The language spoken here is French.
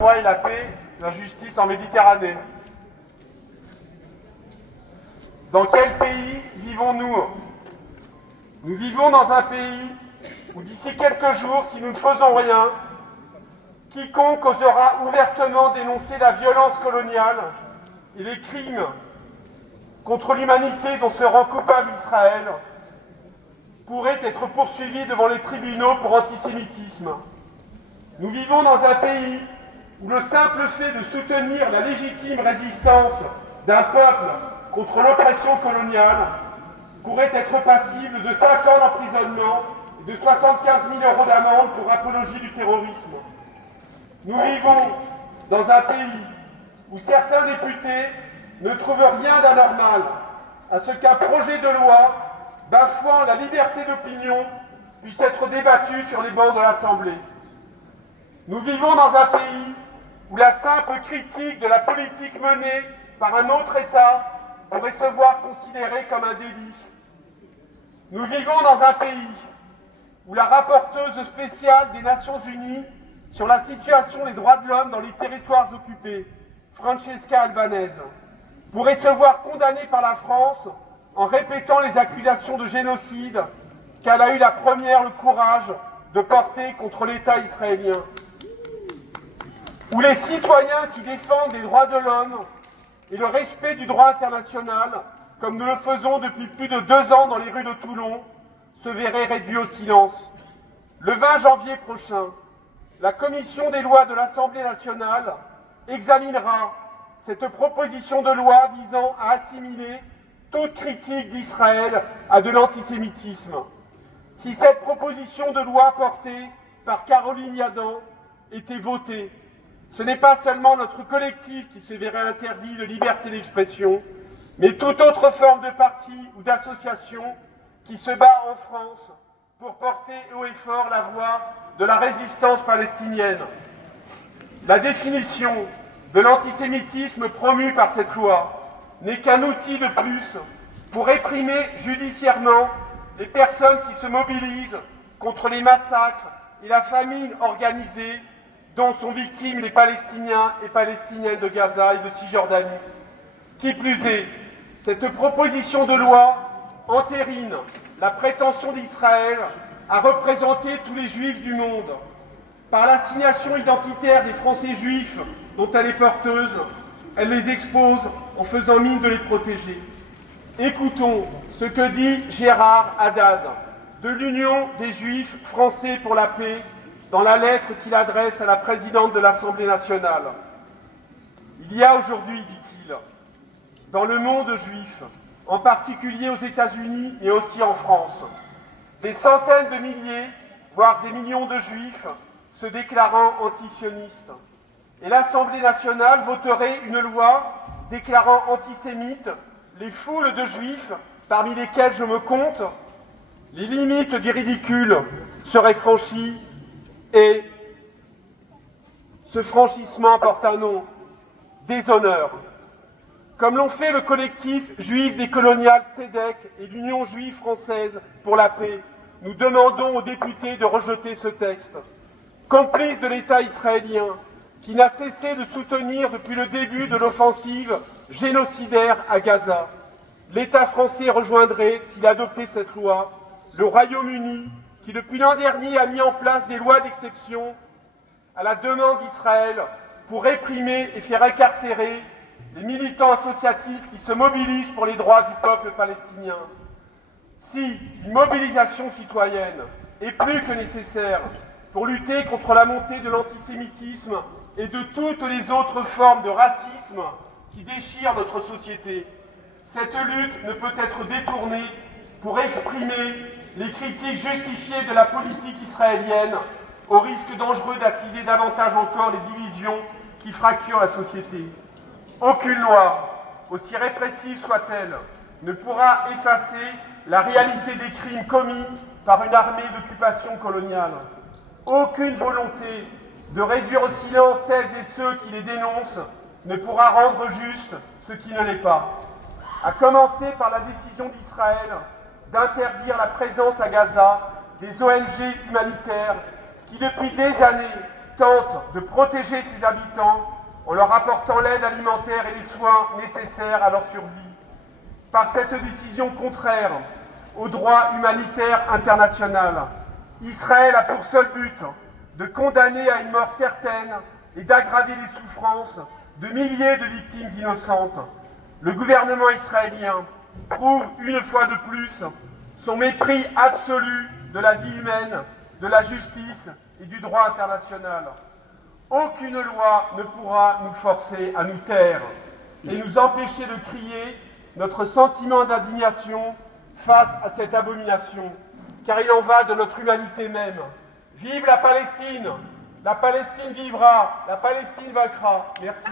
droit et la paix, la justice en Méditerranée. Dans quel pays vivons-nous? Nous vivons dans un pays où d'ici quelques jours, si nous ne faisons rien, quiconque osera ouvertement dénoncer la violence coloniale et les crimes contre l'humanité dont se rend coupable Israël pourrait être poursuivi devant les tribunaux pour antisémitisme. Nous vivons dans un pays où le simple fait de soutenir la légitime résistance d'un peuple contre l'oppression coloniale pourrait être passible de 5 ans d'emprisonnement et de 75 000 € d'amende pour apologie du terrorisme. Nous vivons dans un pays où certains députés ne trouvent rien d'anormal à ce qu'un projet de loi bafouant la liberté d'opinion puisse être débattu sur les bancs de l'Assemblée. Nous vivons dans un pays où la simple critique de la politique menée par un autre État pourrait se voir considérée comme un délit. Nous vivons dans un pays où la rapporteuse spéciale des Nations Unies sur la situation des droits de l'homme dans les territoires occupés, Francesca Albanese, pourrait se voir condamnée par la France en répétant les accusations de génocide qu'elle a eu la première le courage de porter contre l'État israélien. Où les citoyens qui défendent les droits de l'homme et le respect du droit international, comme nous le faisons depuis plus de 2 ans dans les rues de Toulon, se verraient réduits au silence. Le 20 janvier prochain, la commission des lois de l'Assemblée nationale examinera cette proposition de loi visant à assimiler toute critique d'Israël à de l'antisémitisme. Si cette proposition de loi portée par Caroline Yadan était votée, ce n'est pas seulement notre collectif qui se verrait interdit de liberté d'expression, mais toute autre forme de parti ou d'association qui se bat en France pour porter haut et fort la voix de la résistance palestinienne. La définition de l'antisémitisme promu par cette loi n'est qu'un outil de plus pour réprimer judiciairement les personnes qui se mobilisent contre les massacres et la famine organisée dont sont victimes les Palestiniens et Palestiniennes de Gaza et de Cisjordanie. Qui plus est, cette proposition de loi entérine la prétention d'Israël à représenter tous les Juifs du monde. Par l'assignation identitaire des Français juifs dont elle est porteuse, elle les expose en faisant mine de les protéger. Écoutons ce que dit Gérard Haddad de l'Union des Juifs français pour la paix dans la lettre qu'il adresse à la présidente de l'Assemblée nationale. Il y a aujourd'hui, dit-il, dans le monde juif, en particulier aux États-Unis et aussi en France, des centaines de milliers, voire des millions de juifs se déclarant antisionistes. Et l'Assemblée nationale voterait une loi déclarant antisémites les foules de juifs, parmi lesquels je me compte. Les limites du ridicule seraient franchies et ce franchissement porte un nom, déshonneur. Comme l'ont fait le collectif juif décolonial Tzedek et l'Union juive française pour la paix, nous demandons aux députés de rejeter ce texte. Complice de l'État israélien, qui n'a cessé de soutenir depuis le début de l'offensive génocidaire à Gaza, l'État français rejoindrait, s'il adoptait cette loi, le Royaume-Uni, qui depuis l'an dernier a mis en place des lois d'exception à la demande d'Israël pour réprimer et faire incarcérer les militants associatifs qui se mobilisent pour les droits du peuple palestinien. Si une mobilisation citoyenne est plus que nécessaire pour lutter contre la montée de l'antisémitisme et de toutes les autres formes de racisme qui déchirent notre société, cette lutte ne peut être détournée pour exprimer les critiques justifiées de la politique israélienne au risque dangereux d'attiser davantage encore les divisions qui fracturent la société. Aucune loi, aussi répressive soit-elle, ne pourra effacer la réalité des crimes commis par une armée d'occupation coloniale. Aucune volonté de réduire au silence celles et ceux qui les dénoncent ne pourra rendre juste ce qui ne l'est pas. À commencer par la décision d'Israël d'interdire la présence à Gaza des ONG humanitaires qui depuis des années tente de protéger ses habitants en leur apportant l'aide alimentaire et les soins nécessaires à leur survie. Par cette décision contraire au droit humanitaire international, Israël a pour seul but de condamner à une mort certaine et d'aggraver les souffrances de milliers de victimes innocentes. Le gouvernement israélien prouve une fois de plus son mépris absolu de la vie humaine, de la justice et du droit international. Aucune loi ne pourra nous forcer à nous taire et nous empêcher de crier notre sentiment d'indignation face à cette abomination, car il en va de notre humanité même. Vive la Palestine! La Palestine vivra, la Palestine vaincra. Merci.